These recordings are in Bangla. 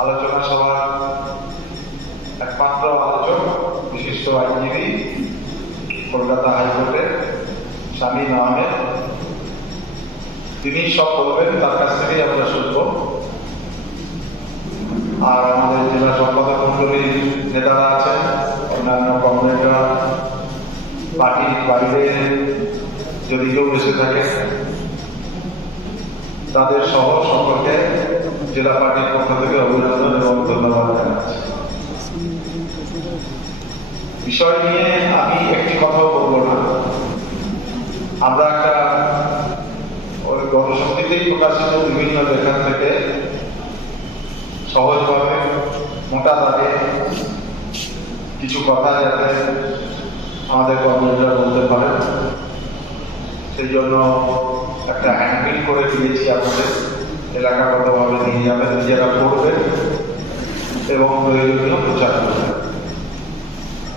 আলোচনা সভার একমাত্র আলোচক, বিশিষ্ট আইনজীবী, কলকাতা হাইকোর্টের স্বামী আহমেদ তিনি সব বলবেন, তার কাছ থেকেই আমরা শুনব। আর আমাদের জেলা সম্পাদক মন্ডলীর নেতারা আছেন, অন্যান্য কমরেডরা পার্টির বাইরে যদি কেউ বসে থাকে, তাদের সহ সকলকে জেলা পার্টির পক্ষ থেকে অভিনন্দন এবং ধন্যবাদ জানাচ্ছি। বিষয় নিয়ে আমি একটি কথাও বলব না। আমরা একটা ওই গণশক্তিতেই প্রকাশিত বিভিন্ন লেখা থেকে সহজভাবে মোটা দাগে কিছু কথা যাতে আমাদের কর্মীরা বলতে পারে সেই জন্য একটা হ্যান্ডবিল করে দিয়েছি আপনাদের। এলাকাগতভাবে নিয়ে যাবেন নিজেরা পড়বেন এবং প্রয়োজনীয় প্রচার করবেন।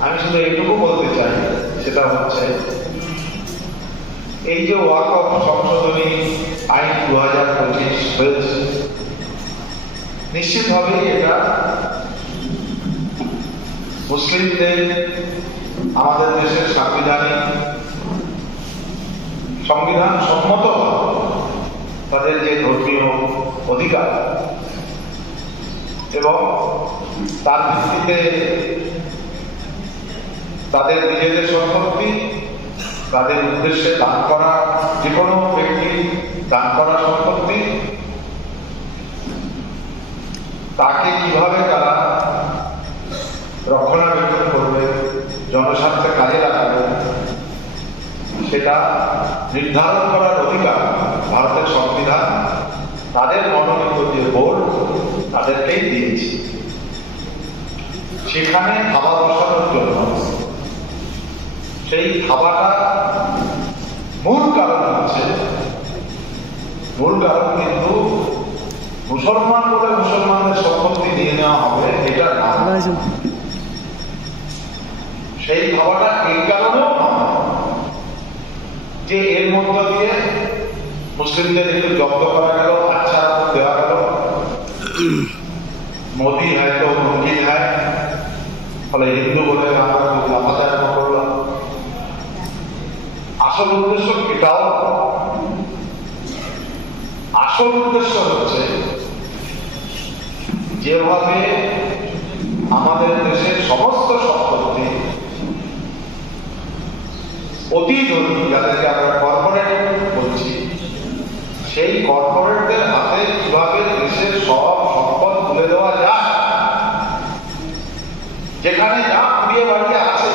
আমি শুধু এইটুকু বলতে চাই, সেটা হচ্ছে এই যে ওয়াক অফ সংশোধনী আইন দু হাজার পঁচিশ হয়েছে, নিশ্চিতভাবেই এটা মুসলিমদের, আমাদের দেশের সাংবিধানিক সংবিধান সম্মত তাদের যে অধিকার। এবং তার ভিত্তিতে তাদের নিজেদের সম্পত্তি, তাদের উদ্দেশ্যে দান করা যে কোনো ব্যক্তি দান করা সম্পত্তি, তাকে কীভাবে তারা রক্ষণাবেক্ষণ করবে, জনস্বার্থে কাজে লাগাবে, সেটা নির্ধারণ করার অধিকার ভারতের সংবিধান তাদের মনোনীত যে বোর্ড তাদেরকেই দিয়েছে। সেখানে থাবা বসানোর জন্য সেই থাবাটা মূল কারণ হচ্ছে মূল কারণ কিন্তু মুসলমান বলে মুসলমানদের সম্পত্তি দিয়ে নেওয়া হবে এটা না। সেই খাওয়াটা এই কারণেও নয় যে এর মধ্য দিয়ে মুসলিমদের একটু জব্দ করা গেল আচ্ছা দেওয়া গেল। মোদি হয় তো মন্দির হয় ফলে হিন্দু বলে আমরা করলাম আসল উদ্দেশ্য এটাও। আসল উদ্দেশ্য হচ্ছে যেভাবে আমাদের দেশের সমস্ত সম্পত্তি অতি ধনী যাদেরকে আমরা কর্পোরেট সেই কর্পোরেটদের হাতে কীভাবে দেশের সব সম্পদ তুলে দেওয়া যায়? যেখানে যা কুড়িয়ে বাড়িয়ে আছে,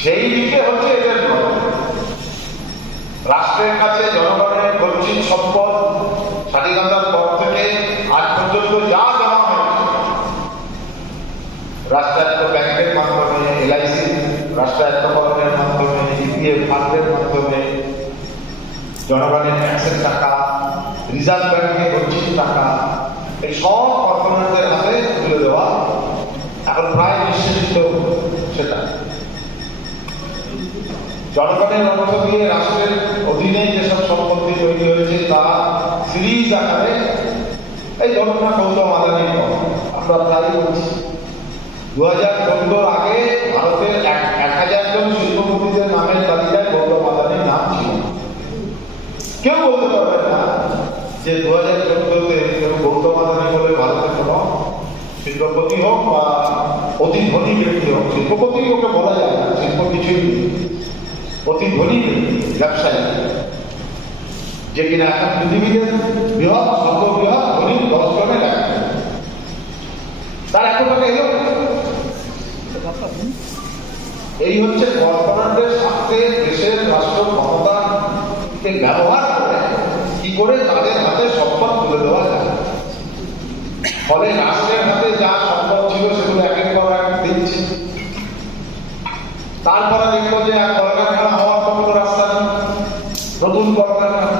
সেই দিকে হচ্ছে এদের রাষ্ট্রের কাছে জনগণের গচ্ছিত সম্পদ, স্বাধীনতার পর থেকে আজ পর্যন্ত যা জমা হয়েছে, রাষ্ট্রায়ত্ত ব্যাংকের মাধ্যমে, এলআইসি, রাষ্ট্রায়ত্তকরণের মাধ্যমে, ইপিএফ, ফান্ডের মাধ্যমে জনগণের ট্যাক্সের টাকা, রিজার্ভ ব্যাংকে গচ্ছিত টাকা, এই সব কর্পোরেটদের হাতে তুলে দেওয়া এখন প্রায় নিশ্চিত সেটা জনগণের অর্থ দিয়ে রাষ্ট্রের অধীনে যেসব সম্পত্তি তৈরি হয়েছে, তা সিরিজ আকারে এই ধরুন না গৌতম আদানির কথা আমরা প্রায় বলছি দু হাজার চোদ্দোর আগে ভারতের এক হাজার জন শিল্পপতিদের নামের তালিকায় গৌতম আদানির নাম ছিল। কেউ বলতে পারবে না যে দু হাজার চোদ্দোতে কেউ গৌতম আদানি বলে ভারতের কোনো শিল্পপতি হোক বা অতি ধনী ব্যক্তি হোক শিল্পপতি ওকে বলা যায় না শিল্প কিছুই নেই। অতি ধনী ব্যক্তি, ব্যবসায়ী। যে কিনা এখন পৃথিবীতে বৃহৎ সর্ববৃহৎ ধনী দশ জনের এক তার টাকা এলো। এই হচ্ছে কর্পোরেটদের স্বার্থে দেশের রাষ্ট্র ক্ষমতাকে ব্যবহার করে তাদের হাতে সম্পদ তুলে দেওয়া যায়। ফলে রাষ্ট্রের হাতে যা সম্পদ ছিল সেগুলো এক এক দিচ্ছে। তারপরে দেখব যে এক কলকারখানা হওয়ার তো কোনো রাস্তা নেই নতুন কলকারখানা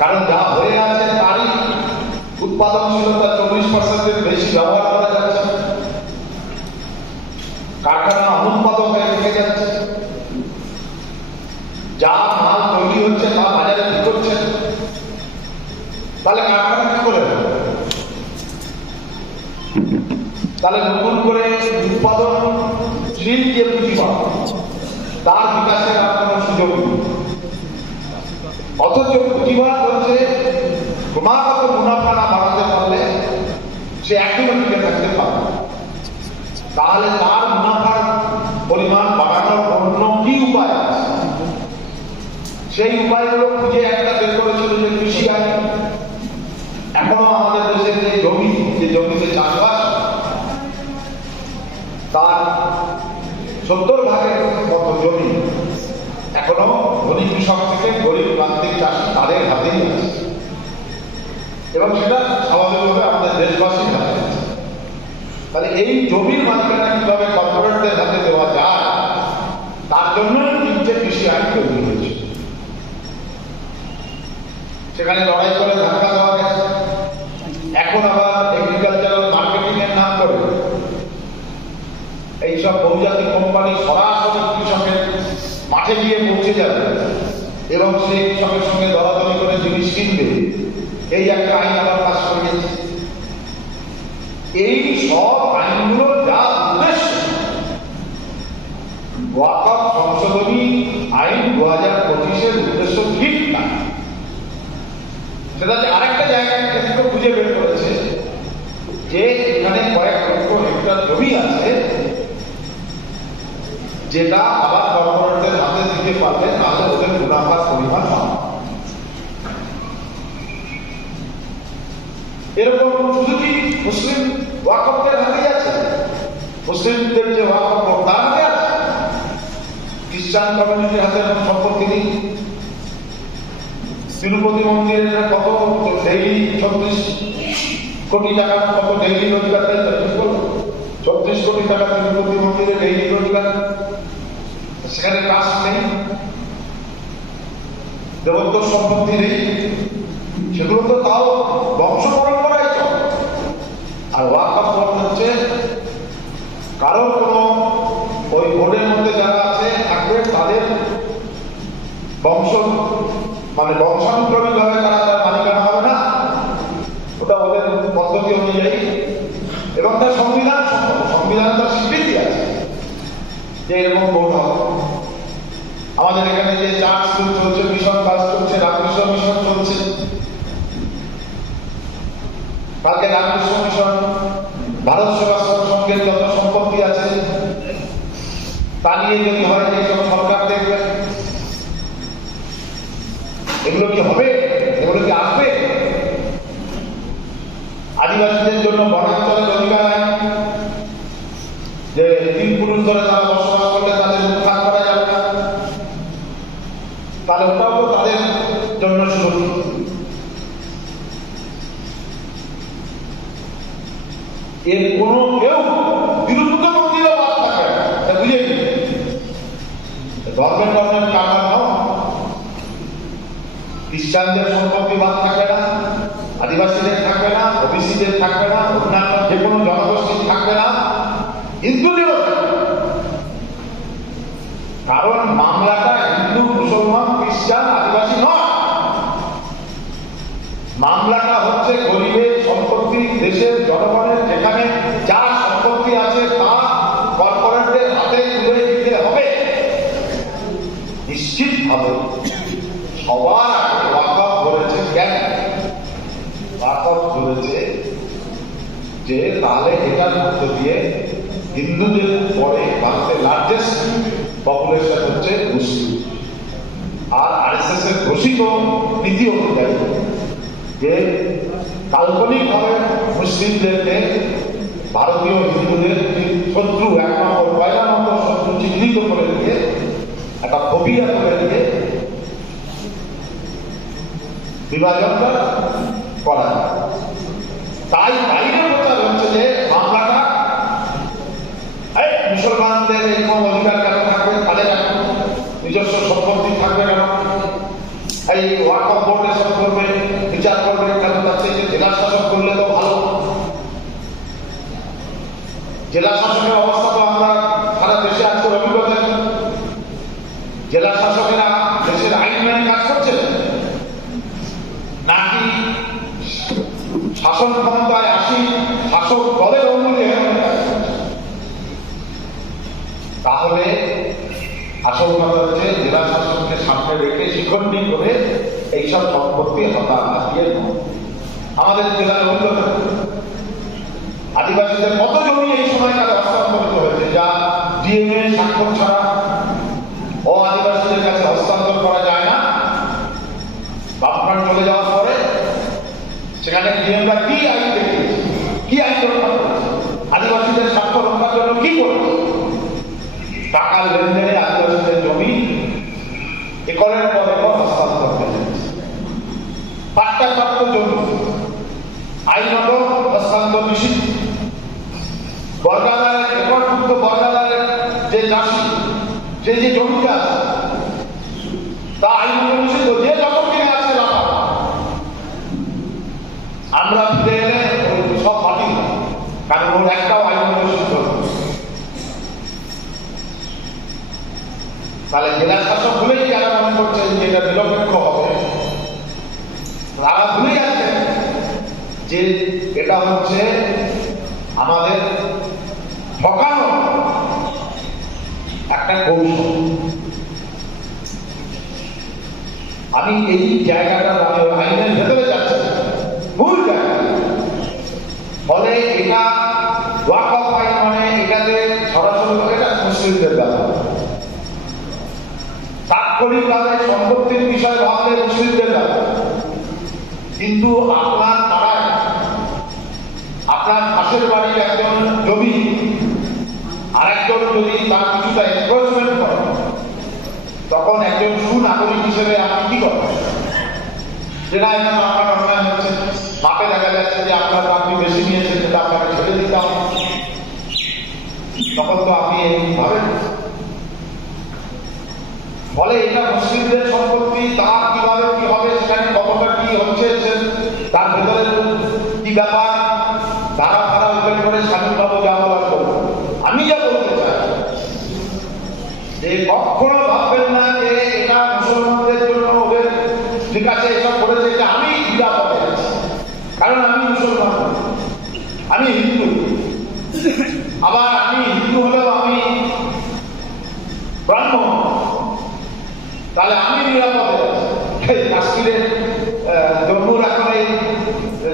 কারণ যা হয়ে আছে তারই উৎপাদনশীলতা চল্লিশ পার্সেন্টের বেশি ব্যবহার করা যাচ্ছে কারখানা অনুৎপাদক হয়ে রেখে যাচ্ছে যা মাল তৈরি হচ্ছে তা বাজারে ঢুকছে তাহলে কারখানা কি করে হবে? তাহলে নতুন করে উৎপাদনশীল যে পুঁজিবাদ তার বিকাশের আর কোনো সুযোগ নেই মুনাফা না বাড়াতে পারলে সে পারবে তাহলে তার মুনাফার পরিমাণ বাড়ানোর অন্য উপায় সেই উপায়গুলো একটা বের করেছিল যে কৃষি এখনও আমাদের যে জমি, যে জমিতে চাষবাস, তার সত্তর ভাগের মতো জমি এখনও ধনী কৃষক থেকে গরিব প্রান্তিক তাদের হাতেই আছে এবং সেটা স্বাভাবিকভাবে আমাদের হাতে তাহলে এই জমির মালিকানা কীভাবে কর্পোরেটদের হাতে দেওয়া যায়, তার তিনটে কৃষি আইন তৈরি হয়েছে। সেখানে লড়াই করে ধাক্কা দেওয়া গেছে। এখন আবার এগ্রিকালচারাল মার্কেটিং এর নাম করে। এইসব বহুজাতিক কোম্পানি সরাসরি কৃষকের মাঠে গিয়ে পৌঁছে যাবে। এবং সেই কৃষকের সঙ্গে দরাদরি করে জিনিস কিনবে। এই একটা আইন আবার পাস করিয়েছে এই সব আইনগুলোর যা উদ্দেশ্য সংশোধনী আইন দু হাজার পঁচিশের উদ্দেশ্য ঠিক না। সেটা আরেকটা জায়গায় খুঁজে বের করেছে যে এখানে কয়েক লক্ষ হেক্টর জমি আছে, যেটা আবার হাতে দিতে তাহলে ওদের মুনাফার পরিমাণ। এরকম শুধু কি মুসলিম ওয়াকফদের হাতেই আছে, মুসলিমদের যে ওয়াকফ তার হাতে আছে, খ্রিস্টান কমিউনিটির হাতে সম্পত্তি নেই। তিরুপতি মন্দিরের কত ডেইলি ছত্রিশ কোটি টাকা, কত ডেইলি রোজগার দেয় চব্বিশ চব্বিশ কোটি টাকা তিরুপতি মন্দিরে ডেইলি রোজগার। সেখানে কাজ নেই। দেবত্ব সম্পত্তি নেই। সেগুলো তো তাও বংশ পরম্পরায় চলে আর ওয়াকফ বোর্ড হচ্ছে, কারোর কোনো ওই বোর্ডের মধ্যে যারা আছে, থাকবে তাদের বংশ মানে বংশানুক্রমিক ভাবে তারা তার মালিকানা হবে না। ওটা ওদের পদ্ধতি অনুযায়ী। এবং তার সংবিধান সম্মত সংবিধান তার স্বীকৃতি আছে। যে এরকম হবে আমাদের এখানে যে চার্চ স্কুল চলছে মিশন কাজ চলছে রামকৃষ্ণ মিশন চলছে। কালকে রামকৃষ্ণ মিশন, ভারত সেবাশ্রম সঙ্গের যত সম্পত্তি আছে, তা নিয়ে যদি হয় যে সব সরকার দেখবে। এগুলো কি হবে? এগুলো কি আসবে? আদিবাসীদের জন্য বনাঞ্চলের অধিকার আইন যে তিন পুরুষ ধরে তারা বসবাস করলে তাদের উত্থান করা যাবে না তাহলে ওটাও তো তাদের জন্য সুরক্ষিত এর কেউ না। যে কোনো জনগোষ্ঠীর থাকবে না কারণ মামলাটা হিন্দু, মুসলমান, খ্রিস্টান, আদিবাসী নয়। মামলাটা হচ্ছে গরিবের সম্পত্তি দেশের জনগণের যেখানে যা সম্পত্তি আছে তা কর্পোরেটদের হাতে তুলে দিতে হবে নিশ্চিতভাবে সবার আগে ওয়াকফ ধরেছে কেন ওয়াকফ ধরেছে যে তাহলে এটার মধ্য দিয়ে হিন্দুদের পরে ভারতের লার্জেস্ট পপুলেশন হচ্ছে মুসলিম আর আরএসএস এর ঘোষিত নীতি অনুযায়ী যে কাল্পনিক ভাবে মুসলিমদেরকে ভারতীয় হিন্দুদের শত্রু এক নম্বর পয়লা নম্বর শত্রু চিহ্নিত করে দিয়ে, একটা ফবিয়া করে দিয়ে বিভাজনটা করা। তাই বাইরে জেলা শাসকের অবস্থা তো আমরা সারা দেশে আজকে অভিজ্ঞতা জেলা শাসকেরা দেশের আইন মেনে কাজ করছে নাকি শাসন ক্ষমতায় আসি, শাসক দলের অনুমতি তাহলে আসল কথা হচ্ছে জেলা শাসককে সামনে রেখে শিক্ষণী করে এইসব সম্পত্তি হতা দিয়ে আমাদের জেলার অভিজ্ঞতা আদিবাসীদের কত জমি এই সময়কালে হস্তান্তরিত হয়েছে যা ডিএমএ স্বাক্ষর ছাড়া ও আদিবাসীদের কাছে হস্তান্তর করা যায় না বাপমান চলে যাওয়ার পরে সেখানে ডিএমরা কি আইন দেখিয়েছে কি আইন রক্ষা করেছে আদিবাসীদের স্বার্থ রক্ষার জন্য কি করেছে টাকার লেনদেনে আদিবাসীদের জমি একরের পর একর হস্তান্তর হয়ে যাচ্ছে পাট্টাপ্রাপ্ত জমি আইনত হস্তান্তর নিষিদ্ধ বর্গাদারের রেকর্ডভুক্ত বর্গাদারের যে চাষি যে যে জমিটা আছে তা আইনত নিষিদ্ধ যে যত কিনে আছে লাভা আমরা ফিরে এলে ওই সব মাটি না। কারণ ওর একটাও আইনত নিষিদ্ধ না। তাহলে জেলা শাসক হলেই যারা মনে করছেন যে এটা নিরপেক্ষ হবে তারা ভুলে যাচ্ছেন যে এটা হচ্ছে আমাদের ঠকানো একটা কৌশল আমি এই জায়গাটা আমি ওই আইনের ভেতরে যাচ্ছি না। ভুল জায়গা ফলে এটা ওয়াক অফ আইন মানে এটাতে সরাসরি এটা মুসলিমদের ব্যাপার তাৎক্ষণিক তাদের সম্পত্তির বিষয় ভাবলে মুসলিমদের ব্যাপার কিন্তু আপনার পাড়ায় আপনার পাশের বাড়ির একজন জমি, আরেকজন যদি তার কিছুটা এনক্রোচমেন্ট করে, তখন একজন সুনাগরিক হিসেবে আপনি কি করেন যে না আপনার অন্যায় হচ্ছে। মাপে দেখা যাচ্ছে যে আপনার আপনি বেশি নিয়েছেন, যেটা আপনাকে ছেড়ে দিতে হবে তখন তো আপনি এই ভাবেন ফলে এটা মুসলিমদের তার কীভাবে কি কি হচ্ছে তার ভেতরে কি তারা তারা ওপেন করে স্বামী বাবু যা বলার করবে আমি যা বলতে চাই যে কখনো ভাববেন না যে এটা মুসলমানদের জন্য ওদের ঠিক আছে এসব করেছে যে আমি নিরাপদে আছি কারণ আমি মুসলমান নই। আমি হিন্দু আবার আমি হিন্দু হলেও আমি ব্রাহ্মণ তাহলে আমি নিরাপদে আছি এই কাশ্মীরে আহ, জম্মুর এখন এই আহ,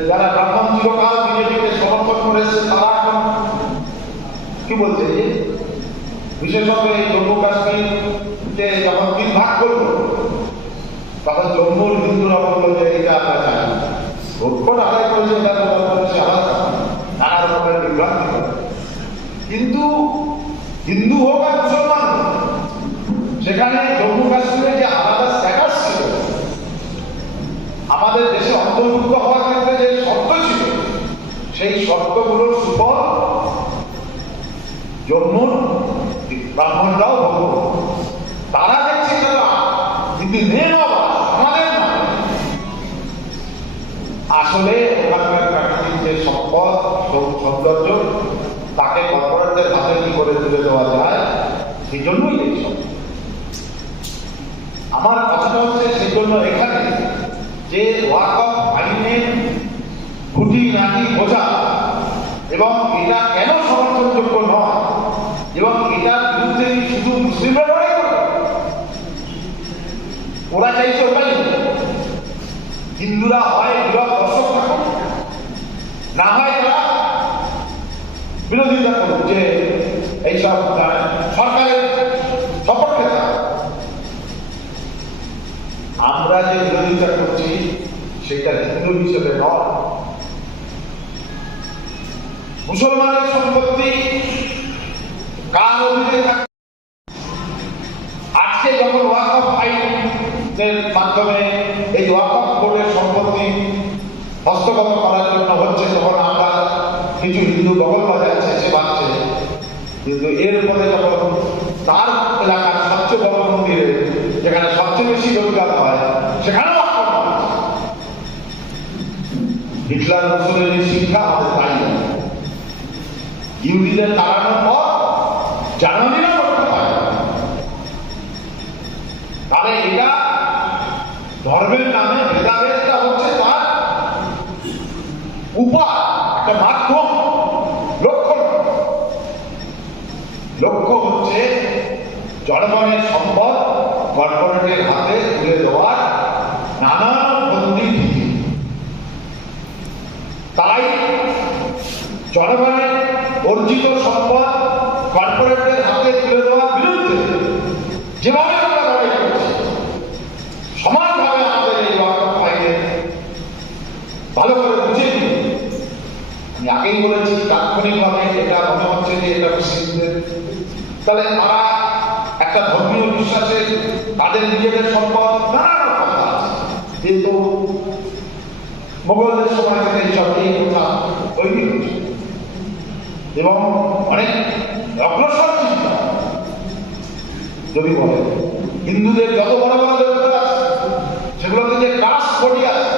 যারা ব্রাহ্মণ চিরকাল বিজেপিকে সমর্থন করেছে তারা এখন কি বলছে? যে বিশেষত এই জম্মু কাশ্মীরকে যখন তিন ভাগ করব, তখন জম্মুর হিন্দুরা বলল যে, এটা আমরা চাই ভোটফোট আদায় বিভ্রান্তি কিন্তু হিন্দু হোক আর মুসলমান সেখানে জম্মু কাশ্মীরে যে আলাদা স্ট্যাটাস ছিল, আমাদের দেশে অন্তর্ভুক্ত জম্মুর ব্রাহ্মণরাও ভোগ করবে। তারা দেখছে তারা কিন্তু নেম আমাদের নয় আসলে ওখানকার প্রাকৃতিক যে সম্পদ সৌন্দর্য, তাকে কর্পোরেটদের হাতে কি করে তুলে দেওয়া যায় সেই জন্যই আমার কথাটা হচ্ছে সেই জন্য এখানে যে ওয়াক অফ আইনের খুঁটি নাটি বোঝা, এবং এটা কেন সমর্থনযোগ্য নয় এবং এটার বিরুদ্ধে শুধু মুসলিমরা লড়াই করবে। ওরা চাইছে ওটাই হিন্দুরা হয় বিরোধ দর্শক থাকুক। না হয় তারা বিরোধিতা করুক যে এইসব সরকারের সপক্ষে আমরা যে বিরোধিতা করছি, সেটা হিন্দু হিসেবে নয়। মুসলমানের সম্পত্তি কিন্তু এর উপরে যখন তার এলাকার সবচেয়ে বড় মন্দিরে, যেখানে সবচেয়ে বেশি রোজগার হয়, সেখানেও। হিটলার মুসলিমের শিক্ষা আমাদের। ইহুদিদের তাড়ানোর পর তাহলে এটা ধর্মের নামে ভেদাভেদটা হচ্ছে, তার কর্পোরেটের হাতে তুলে দেওয়ার নানা বন্দি তাই জনগণের অর্জিত সম্পদ তাদের নিজেদের সম্পদ নানান আছে। কিন্তু মোগলদের সময় থেকে এইসব এই কথা তৈরি হচ্ছে। এবং অনেক অগ্রসর চিন্তা যদি বলে হিন্দুদের যত বড় বড় দেবতা আছে সেগুলোতে যে ট্রাস্ট বডি আছে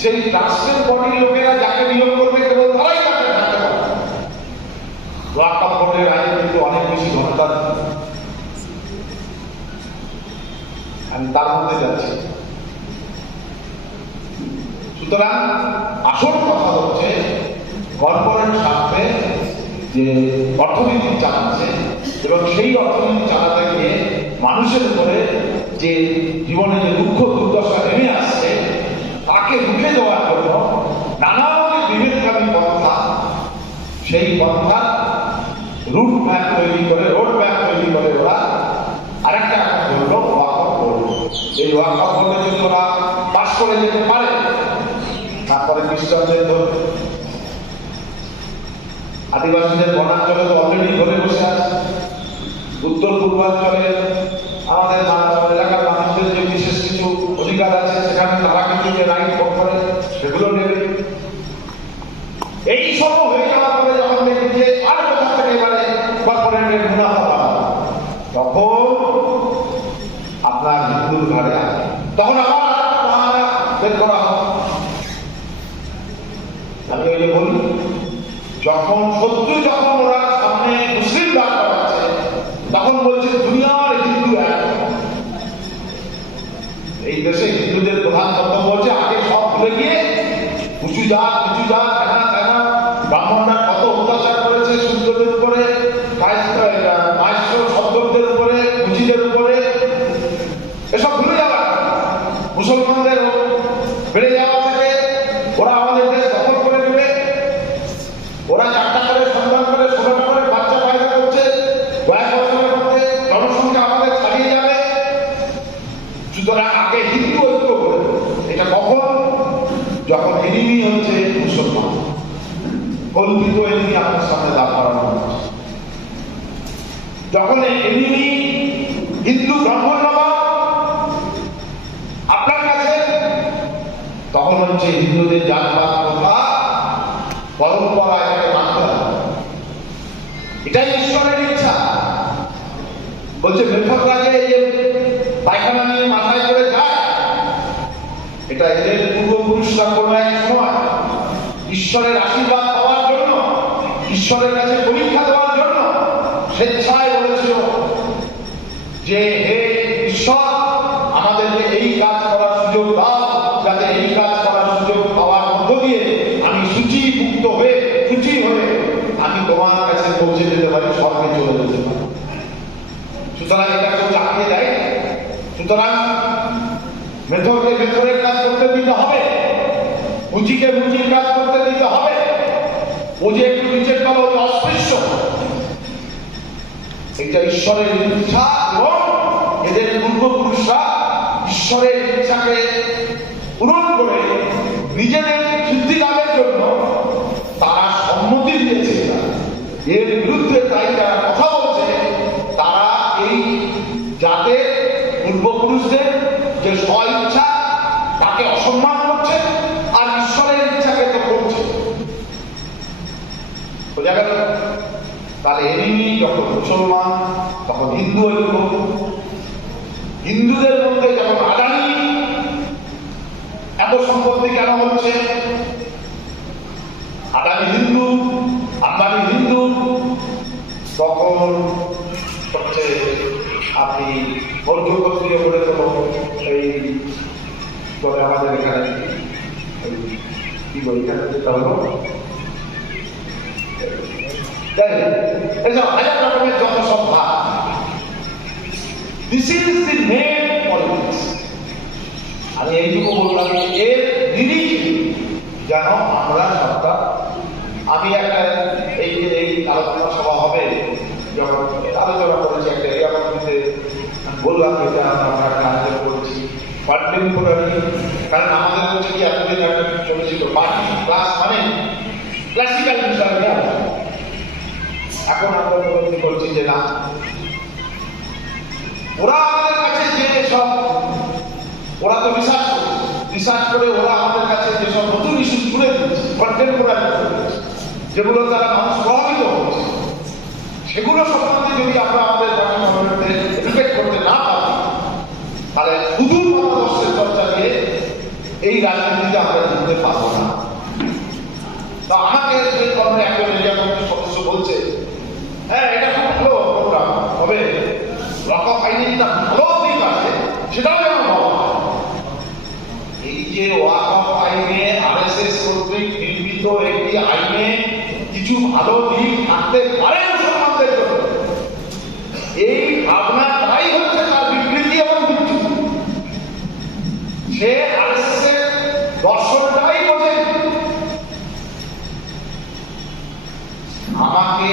সেই ট্রাস্টের বডির লোকেরা যাকে নিয়োগ করবে কেবল তারাই তাকে থাকতে পারে ওয়াকাপ বোর্ডের আইন কিন্তু অনেক বেশি ঘটনার আমি তার মধ্যে যাচ্ছে। সুতরাং আসল কথা হচ্ছে, কর্পোরেট স্বার্থে যে অর্থনীতি চালাচ্ছে এবং সেই অর্থনীতি চালাতে গিয়ে মানুষের উপরে যে জীবনে যে দুঃখ দুর্দশা নেমে আসছে, তাকে রুখে দেওয়ার জন্য নানা বিভেদকামী পন্থা, সেই পন্থা রুট ম্যাপ তৈরি করে রোড ম্যাপ তৈরি করে ওরা আরেকটা কাজ হলো ওয়াকফ বোর্ড এই করে যেতে পারে, তারপরে খ্রিস্টানদের আদিবাসীদের বনাঞ্চলে তো অলরেডি ধরে বসে আছে। উত্তর পূর্বাঞ্চলে আমাদের এলাকার মানুষদের যে বিশেষ কিছু অধিকার আছে, সেখানে তারা কিন্তু যে রাইট করে, সেগুলো নেবে এই সব হয়ে যাওয়ার পরে যখন দেখি যে আর কোথা থেকে এবারে কর্পোরেটের মুনাফা বাড়ানো তখন আপনার হিন্দুর ঘরে আসে তখন আবার আরেকটা বাহানা বের করা হয় আমি ওই যে বলি যখন শত্রু যখন ওরা সামনে মুসলিম দাঁড় করাচ্ছে তখন বলছে দুনিয়ার হিন্দু এক এই দেশে হিন্দুদের প্রধান বক্তব্য হচ্ছে আগে সব ভুলে গিয়ে উঁচু জাত উঁচু জাত তেনা তেনা ব্রাহ্মণরা কত অত্যাচার করেছে সূর্যদের উপরে মাহেশ্ব শব্দদের উপরে মুচিদের উপরে এসব ভুলে যাওয়া মুসলমানদের বেড়ে যাওয়া থেকে ওরা আমাদের দেশ দখল করে নেবে ওরা চারটা করে সন্তান করে ষোলোটা করে বাচ্চা পয়দা করছে কয়েক বছরের মধ্যে জনসংখ্যা আমাদের ছাড়িয়ে যাবে সুতরাং আগে হিন্দু ঐক্য করে এটা কখন যখন এনিমি হচ্ছে মুসলমান কল্পিত এনিমি আপনার সামনে দাঁড় করানো হচ্ছে যখন এনিমি হিন্দু ব্রাহ্মণ নবাব আপনার কাছে, তখন হচ্ছে হিন্দুদের জাতপাত কথা, পরম্পরা এটাই ঈশ্বরের ইচ্ছা। বলছে মেথকরা এই যে পায়খানা নিয়ে মাথায় করে যায়, এটা এদের পূর্বপুরুষরা কোনো এক সময় ঈশ্বরের আশীর্বাদ পাওয়ার জন্য ঈশ্বরের কাছে পরীক্ষা স্বেচ্ছায় বলেছিল যে, হে ঈশ্বর, আমাদেরকে এই কাজ করার সুযোগ দাও, যাতে এই কাজ করার সুযোগ পাওয়ার মধ্য দিয়ে আমি সূচি মুক্ত হয়ে সূচি হয়ে আমি তোমার কাছে পৌঁছে যেতে পারি, স্বর্গে চলে যেতে পারি। সুতরাং এটা কেউ চাপিয়ে দেয় সুতরাং মেথরকে মেথরের কাজ করতে দিতে হবে মুচিকে মুচির কাজ করতে দিতে হবে। ও এটা ঈশ্বরের ইচ্ছা এবং এদের পূর্বপুরুষরা ঈশ্বরের ইচ্ছাকে পূরণ করে নিজেদের সিদ্ধি লাভের জন্য তাহলে এমনি যখন মুসলমান, তখন হিন্দু ঐক্য হিন্দুদের মধ্যে যখন আদানি, এত সম্পত্তি কেন হচ্ছে? আদানি হিন্দু আদানি হিন্দু, তখন হচ্ছে আপনি মধ্যকর্তৃক করে এই তবে আমাদের এখানে কি বলি, এখানে যেটা হলো যাই এসব হাজার রকমের সব this is the main politics আমি এইটুকু বললাম এর নিরিখে যেন আমরা সবটা, আমি একটা এই যে এই আলোচনা সভা হবে, যখন আলোচনা করেছি একটা এরিয়াতে বললাম এটা আমরা আলোচনা করেছি কন্টেম্পোরারি কারণ আমাদের হচ্ছে কি এতদিন একটা চলেছিল? পার্টি ক্লাস মানে ক্লাসিক্যাল আলোচনা। এখন আমরা উপলব্ধি করছি যে না। ওরা আমাদের কাছে যে সব, ওরা তো করে রিসার্চ করে ওরা আমাদের কাছে যেসব নতুন ইস্যু তুলে দিচ্ছে কন্টেম্পোরারি যেগুলো দ্বারা মানুষ প্রভাবিত হচ্ছে সেগুলো সম্বন্ধে যদি আমরা আমাদের গণমাধ্যমে করতে না পারি, তাহলে শুধু মতাদর্শের চর্চা দিয়ে এই রাজনীতিতে আমরা জিততে পারব না। তো আমাকে যে কর্মে একজন এরিয়া কমিটির সদস্য বলছে হ্যাঁ এটা খুব ভালো প্রোগ্রাম তবে লক ভালো দিক আছে। এই যে আইনে কর্তৃক নির্মিত একটি আইনে কিছু ভালো দিক থাকতে পারে এই ভাবনাটাই হচ্ছে তার বিকৃতি এবং বিচ্যুতি। সে আরএসএস এর দর্শনটাই বোঝে। আমাকে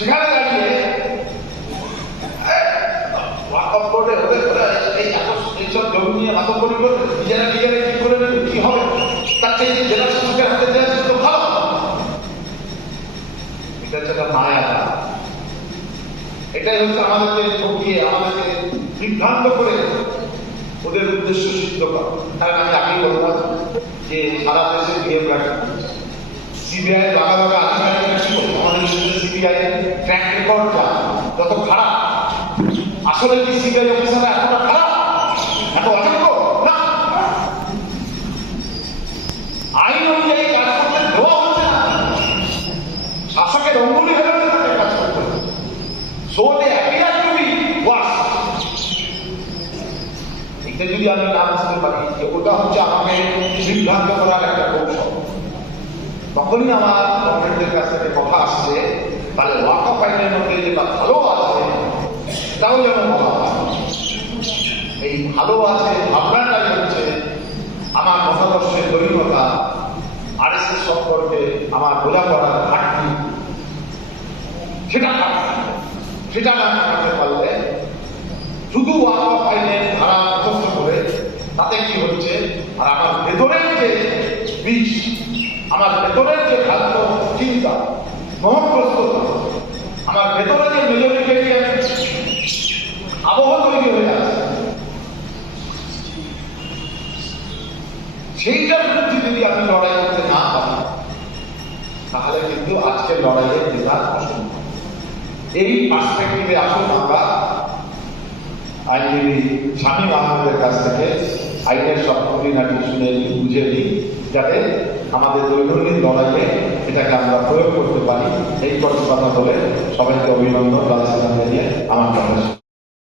সেখানে দাঁড়িয়ে এটা হচ্ছে আমাদেরকে আমাদেরকে বিভ্রান্ত করে ওদের উদ্দেশ্য সিদ্ধ করা। আমি আগেই বললাম যে সারা দেশে রাখা সিবিআই লাগা লাগা আধিকারিকরা কি করবে আমাদের আসলে কি সিবিআই এতটা খারাপ? এত অযোগ্য? আইন অনুযায়ী কাজ করতে শাসকের কাজ করতে। সো দে অ্যাপিয়ার যদি আমি না বুঝতে পারি ওটা হচ্ছে আমাকে সিদ্ধান্ত করার একটা কৌশল। তখনই আমার গভর্নমেন্টের কাছ থেকে কথা আসছে তাহলে ওয়াকা আইনের মধ্যে যেটা ভালো আছে সেটাও যেন বলা এই ভালো আছে, ভাবনাটাই হচ্ছে আমার মতাদর্শের দৈন্যতা আর এস সম্পর্কে আমার বোঝাপড়ার ঘাটতি। সেটা সেটা না কাটাতে পারলে শুধু ওয়াকা আইনের ধারা মুখস্থ করে, তাতে কি হচ্ছে? আর আমার ভেতরের যে বিষ, আমার ভেতরের যে খাদ্য, চিন্তা মহগ্রস্ততা আমার ভেতরে যে মেজরিটেরিয়ান আবহ তৈরি হয়ে আছে। যদি আমি লড়াই না তাহলে কিন্তু আজকের লড়াইয়ের অসম্ভব। এই পার্সপেক্টিভে আসুন আমরা। স্বামী মাহমুদের কাছ থেকে আইনের সব খুঁটিনাটি শুনে বুঝে নিই, যাতে আমাদের দৈনন্দিন লড়াইয়ে এটাকে আমরা প্রয়োগ করতে পারি এই কথা বলে সবাইকে অভিনন্দন, রাজস্থান জানিয়ে আমার কথা।